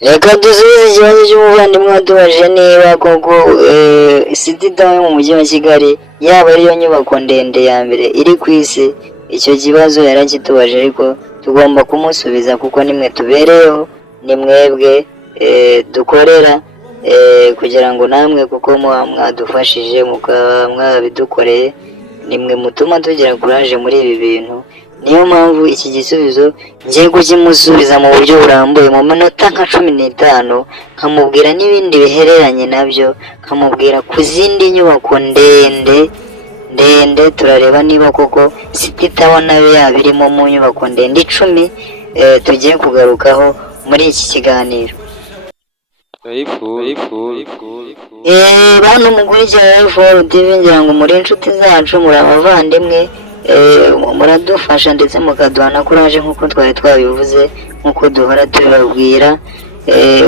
reka dusubize ikibazo cy'umuvandimwe watubajije niba koko City Tower yo mu mujyi wa Kigali yaba ariyo nyubako ndende ya mbere iri ku isi. Icyo kibazo yarakitubaje ariko tugomba kumusubiza kuko nimwe tubereyeho, ni mwebwe dukorera kugira ngo namwe kuko mwadufashije mukaba mwabidukoreye, nimwe mutuma tugira kuraje muri ibi bintu. Niyo mpamvu iki gisubizo ngiye kukimusubiza mu buryo burambuye mu minota nka 15, nkamubwira n'ibindi bihereranye nabyo, nkamubwira ku zindi nyubako ndende turareba niba koko City Tower nayo yaba irimo mu nyubako ndende 10 tugiye kugarukaho muri iki kiganiro. Bantu mukurikira Life TV, ngira ngo muri inshuti zacu, muri abavandimwe, muradufasha ndetse mukaduha na kuraje nk'uko twari twabivuze, nk'uko duhora tubibabwira.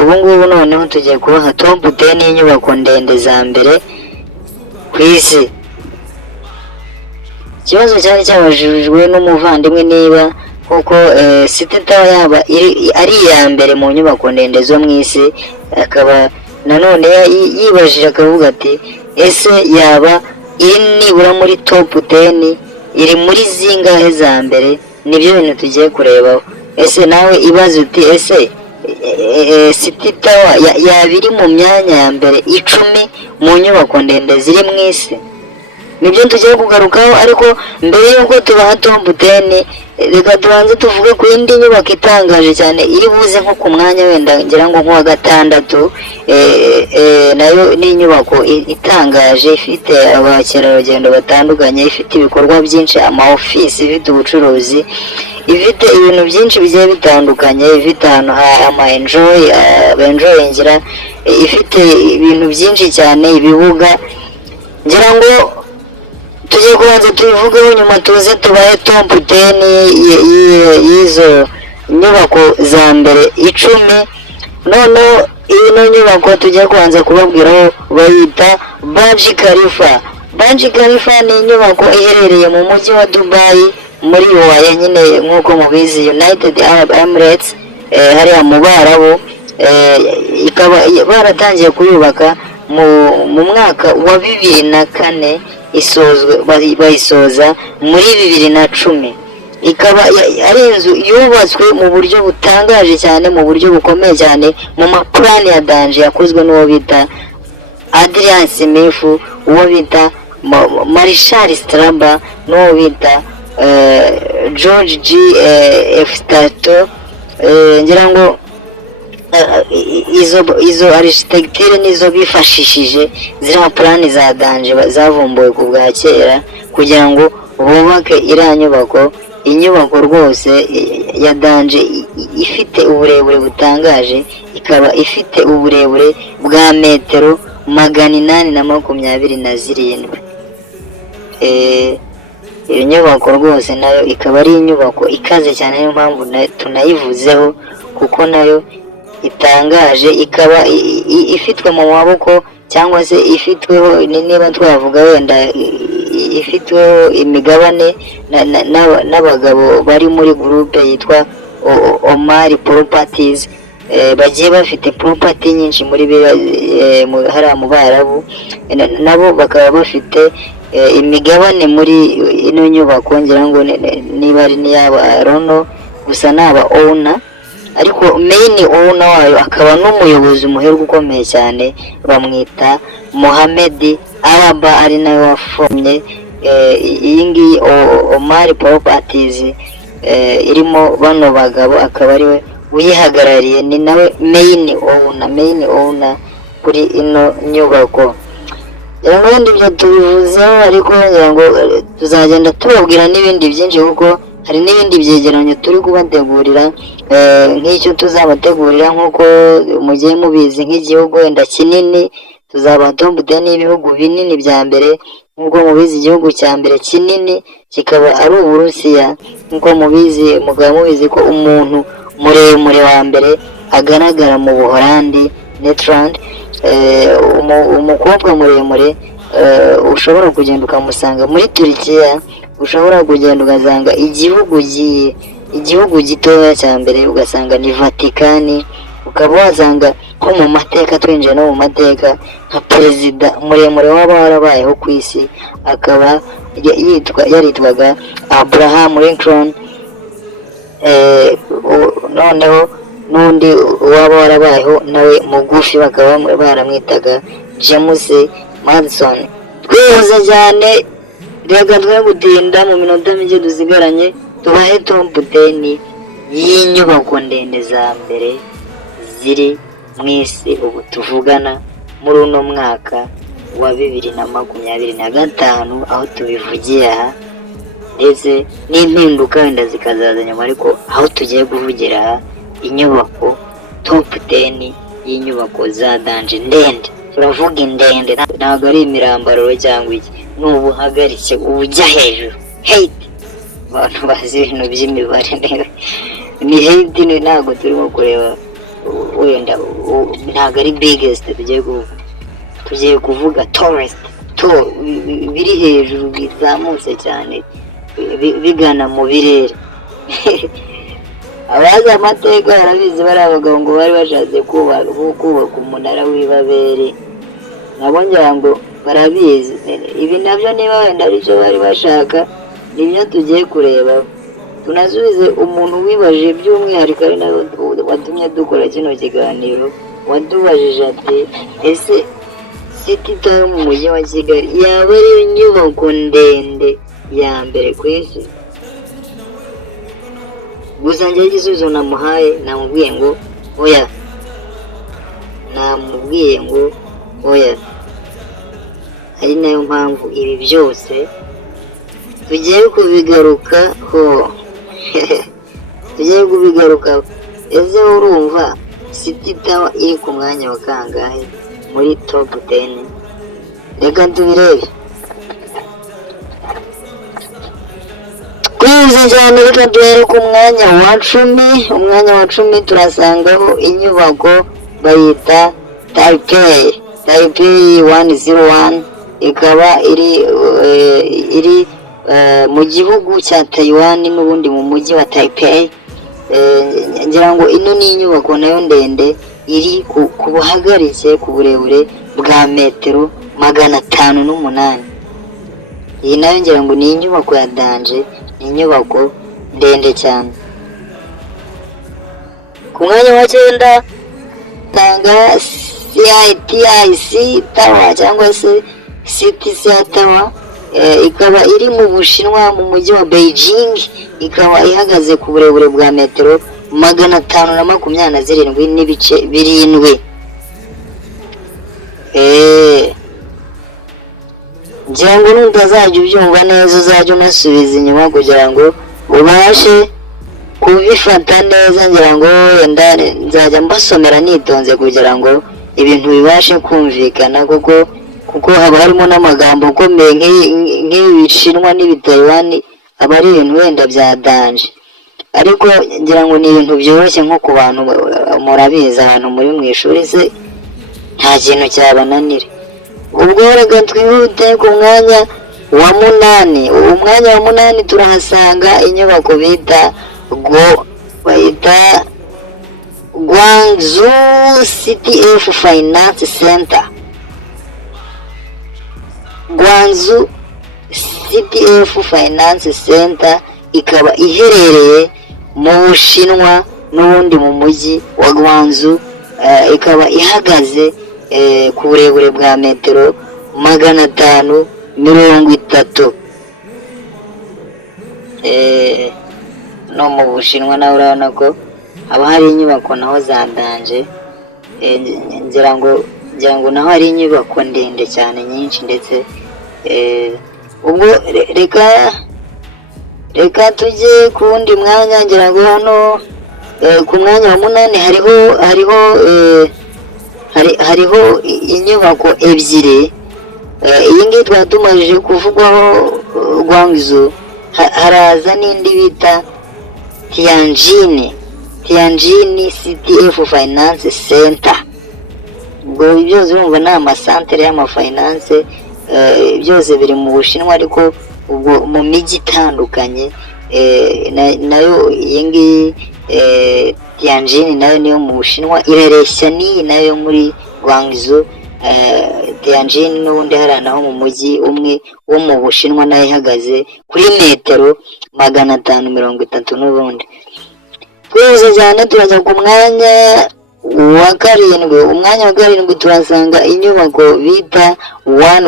Ubu ngubu noneho tugiye kubaha top 10 y'inyubako ndende za mbere ku isi. Ikibazo cyari cyabajijwe n'umuvandimwe niba kuko City Tower yaba ari iya mbere mu nyubako ndende zo mu isi, akaba nanone yibajije akavuga ati ese yaba iri nibura muri top 10, iri muri zingahe za mbere? Nibyo bintu tugiye kurebaho. Ese nawe ibaze uti ese City Tower yaba iri mu myanya ya mbere 10 mu nyubako ndende ziri mu isi? Nibyo tugiye kugarukaho, ariko mbere y'uko tubaha top 10 reka tubanze tuvuge ku yindi nyubako itangaje cyane iri buze nko ku mwanya wenda ngira ngo nkuwa gatandatu. Nayo ni inyubako itangaje, ifite abakerarugendo batandukanye, ifite ibikorwa byinshi, ama office, ifite ubucuruzi, ifite ibintu byinshi bigiye bitandukanye, ifite ahantu ama enjoyingira, ifite ibintu byinshi cyane, ibibuga. Ngira ngo tugiye kubanza tubivugeho, nyuma tuze tubahe top 10 y'izo nyubako za mbere 10. Noneho ino nyubako tugiye kubanza kubabwiraho bayita Burj Khalifa. Burj Khalifa ni inyubako iherereye mu mujyi wa Dubai muri UAE nyine nk'uko mubizi, United Arab Emirates, hariya mu Barabu. Ikaba baratangiye kuyubaka mu mwaka wa 2004, bayisoza muri 2010. Ikaba ari inzu yubatswe mu buryo butangaje cyane, mu buryo bukomeye cyane, mu maplan ya danje yakozwe n'uwo bita Adrian Smith, uwo bita Marshall Straba, n'uwo bita George F. Stato. Ngira ngo izo architecture nizo bifashishije, ziriya plan za danje zavumbuwe ku bwa kera kugira ngo bubake iriya nyubako. Inyubako rwose ya danje ifite uburebure butangaje, ikaba ifite uburebure bwa metero 827. Iyo nyubako rwose nayo ikaba ari inyubako ikaze cyane, niyo mpamvu tunayivuzeho kuko nayo itangaje. Ikaba ifitwe mu maboko cyangwa se ifitweho, niba twavuga wenda ifitweho imigabane n'abagabo bari muri groupe yitwa Omar Properties. Bagiye bafite property nyinshi muri hariya mu Barabu, nabo bakaba bafite imigabane muri ino nyubako. Ngira ngo niba ari n'iyaba Rono, gusa n'aba owner, ariko main owner wayo akaba n'umuyobozi umuherwe ukomeye cyane, bamwita Mohamed Araba, ari nawe wafomye iyi ngiyi Omar Properties. Irimo bano bagabo, akaba ariwe uyihagarariye, ni nawe main owner kuri ino nyubako. Ibindi byo tubivuzeho, ariko ngira ngo tuzagenda tubabwira n'ibindi byinshi kuko hari n'ibindi byegeranyo turi kubategurira, nk'icyo tuzabategurira nk'uko mugiye mubizi, nk'igihugu wenda kinini tuzaba top 10 y'ibihugu binini bya mbere. Nk'uko mubizi igihugu cya mbere kinini kikaba ari Uburusiya. Nk'uko mubizi, mugabo mubizi ko umuntu muremure wa mbere agaragara mu Buholandi, Netherlands. Umukobwa muremure ushobora kugenda ukamusanga muri Turkiya, ushobora kugenda ugasanga igihugu gitoya cya mbere ugasanga ni Vatican, ukaba wasanga nko mu mateka, twinjiye no mu mateka, nka perezida muremure waba warabayeho ku isi akaba yaritwaga Abraham Lincoln. Noneho n'undi waba warabayeho nawe mugufi bakaba baramwitaga James Madison. Twihuze cyane, reka twe gutinda, mu minota mike dusigaranye tubahe top 10 y'inyubako ndende za mbere ziri mu isi ubu tuvugana muri uno mwaka wa 2025, aho tubivugiye aha, ndetse n'impinduka wenda zikazaza nyuma, ariko aho tugiye kuvugira aha inyubako top 10 y'inyubako za danje ndende. Turavuga indende, ntabwo ari imirambararo cyangwa iki, ni ubuhagarike ubujya hejuru. Hate, abantu bazi ibintu by'imibare ni hate, ntabwo turimo kureba wenda, ntabwo ari biggest tugiye kuvuga tallest, biri hejuru bizamutse cyane bigana mu birere. Abazi amateka barabizi, bari abagabo ngo bari bashatse kubaka umunara w'ibabere, nabo ngira ngo barabizi. Ibi nabyo niba wenda aricyo bari bashaka, nibyo tugiye kureba. Tunasubize umuntu wibaje by'umwihariko, ari nawe watumye dukora kino kiganiro, wadubajije ati ese City Tower mu mujyi wa Kigali yaba ari inyubako ndende ya mbere ku isi? Gusa njye igisubizo namuhaye, namubwiye ngo oya. Ari nayo mpamvu ibi byose tugiye kubigarukaho. Ese urumva City Tower iri ku mwanya wa kangahe muri top 10? Reka tubirebe. Kwiza cyane, reka duhere ku mwanya wa 10. Umwanya wa 10 turasangaho inyubako bayita Taipei 101, ikaba iri mu gihugu cya Taiwan, n'ubundi mu mujyi wa Taipei. Ngira ngo ino ni inyubako nayo ndende, iri ku buhagarike, ku burebure bwa metero 508. Iyi nayo ngira ngo ni inyubako ya danje, ni inyubako ndende cyane. Ku mwanya wa 9 tanga CITIC Tower cyangwa se CTC Tower, ikaba iri mu Bushinwa mu mujyi wa Beijing, ikaba ihagaze ku burebure bwa metero 527 n'ibice 7. Ngira ngo ntazajya ubyumva neza, uzajya unasubiza inyuma kugira ngo ubashe kubifata neza. Ngira ngo wenda nzajya mbasomera nitonze kugira ngo ibintu bibashe kumvikana, kuko haba harimo n'amagambo akomeye nk'ibishinwa n'ibitaiwan, aba ari ibintu wenda bya danje, ariko ngira ngo ni ibintu byoroshye nko ku bantu murabizi, ahantu muri mu ishuri se nta kintu cyabananira. Ubwo reka twihute ku mwanya wa 8. Umwanya wa 8 turahasanga inyubako bayita Guangzhou CTF Finance Center. Guangzhou CTF Finance Center ikaba iherereye mu Bushinwa, n'ubundi mu mujyi wa Guangzhou. Ikaba ihagaze ku burebure bwa metero 530. No mu Bushinwa naho urabona ko haba hari inyubako naho za danje. Ngira ngo naho hari inyubako ndende cyane nyinshi, ndetse ubwo reka tujye ku wundi mwanya. Ngira ngo hano ku mwanya wa 8 hariho inyubako ebyiri. Iyi ngiyi twatumajije kuvugwaho Guangzhou, haraza n'indi bita Tianjin CTF Finance Center. Ubwo byose urumva ni amasantere y'amafinance, byose biri mu Bushinwa, ariko ubwo mu mijyi itandukanye. Nayo iyi ngiyi Tianjin nayo niyo mu Bushinwa irareshya n'iyi nayo muri Guangzhou. Tianjin n'ubundi hari naho mu mujyi umwe wo mu Bushinwa nayo ihagaze kuri metero 530 n'ubundi. Twese cyane turaza ku mwanya wa karindwi. Umwanya wa karindwi turasanga inyubako bita One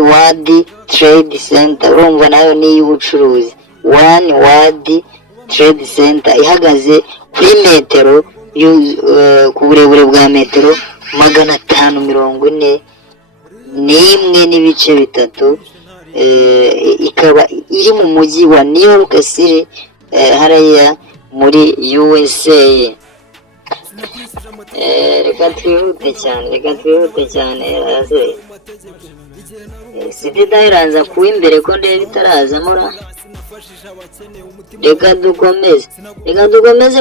World Trade Center. Urumva nayo ni y'ubucuruzi. One World Trade Center ihagaze kuri metero ku burebure bwa metero 541 n'ibice bitatu. Ikaba iri mu mujyi wa New York City hariya muri USA. Reka twihute cyane City iraza kuba imbere ko ndebe itarazamo. Reka dukomeze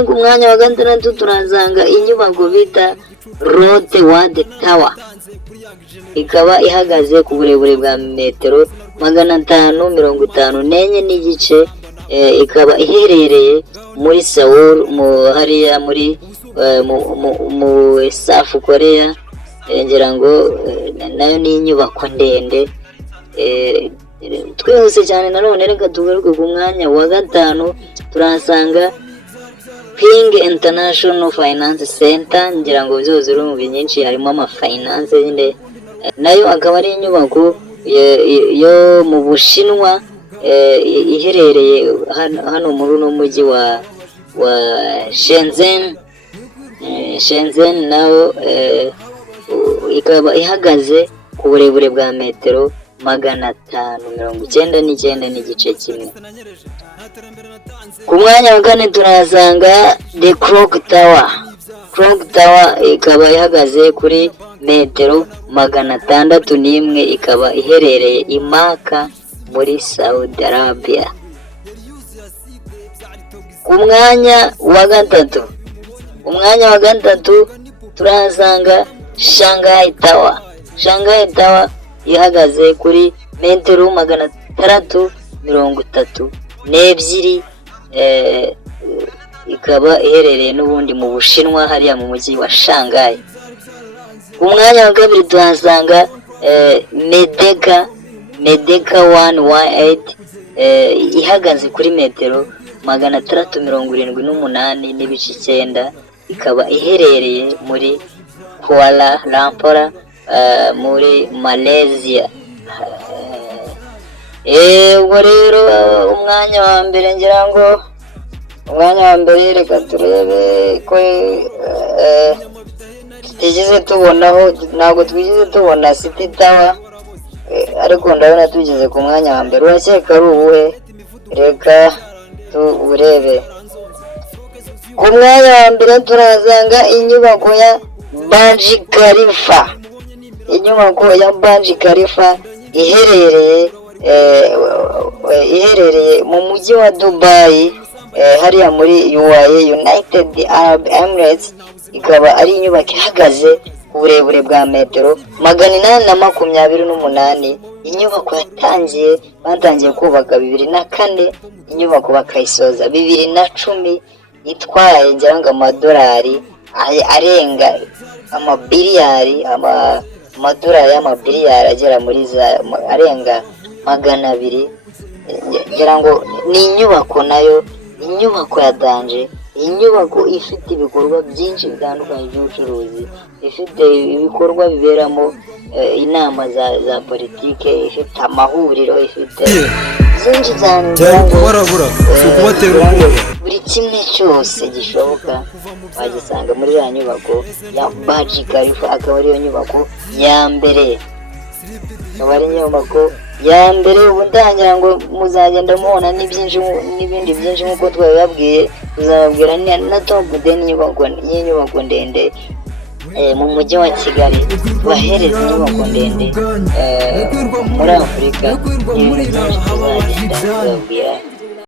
ku mwanya wa gatandatu turasanga inyubako bita Lotte World Tower. Ikaba ihagaze ku burebure bwa metero 554 n'igice. Ikaba iherereye muri Seoul hariya muri mu South Korea. Ngira ngo nayo ni inyubako ndende. Twihuse cyane nanone reka tugaruke ku mwanya wa gatanu turasanga Ping International Finance Center. Ngira ngo byose urumva nyinshi harimo finance nyine, nayo akaba ari inyubako yo mu Bushinwa iherereye hano muri uno mujyi wa Shenzhen. Nayo ikaba ihagaze ku burebure bwa metero 599 n'igice kimwe. Ku mwanya wa kane turasanga The Clock Tower. Ikaba ihagaze kuri metero 601. Ikaba iherereye i Maka muri Saudi Arabia. Ku mwanya wa gatatu turasanga Shanghai Tower. Ihagaze kuri metero 632. Ikaba iherereye n'ubundi mu Bushinwa hariya mu mujyi wa Shanghai. Ku mwanya wa kabiri tuhasanga Medeka 118. Ihagaze kuri metero 678 n'ibice 9. Ikaba iherereye muri Kuala Lumpur muri Malaysia. Ubwo rero umwanya wa mbere ngira ngo reka turebe ko tutigeze tubonaho, ntabwo twigeze tubona City Tower, ariko ndabona tugeze ku mwanya wa mbere. Urakeka ari ubuhe? Reka tuburebe. Ku mwanya wa mbere turasanga inyubako ya Burj Khalifa. Iherereye mu mujyi wa Dubai hariya muri UAE, United Arab Emirates. Ikaba ari inyubako ihagaze ku burebure bwa metero 828. Inyubako batangiye kubaka 2004, inyubako bakayisoza 2010. Itwaye ngira ngo amadolari arenga amadolari y'amabiliyari agera muri arenga 200. Ngira ngo ni inyubako nayo, inyubako ya danje, inyubako ifite ibikorwa byinshi bitandukanye by'ubucuruzi, ifite ibikorwa biberamo inama za politike, ifite amahuriro, ifite byinshi cyane. Buri kimwe cyose gishoboka wagisanga muri ya nyubako ya Burj Khalifa. Akaba ariyo nyubako ya mbere, ubu ndangira ngo muzagenda mubona n'ibindi byinshi nk'uko twabibabwiye. Tuzababwira na top 10 y'inyubako ndende mu mujyi wa Kigali, bahereza inyubako ndende muri Afurika. Ibintu byinshi tuzagenda tubabwira.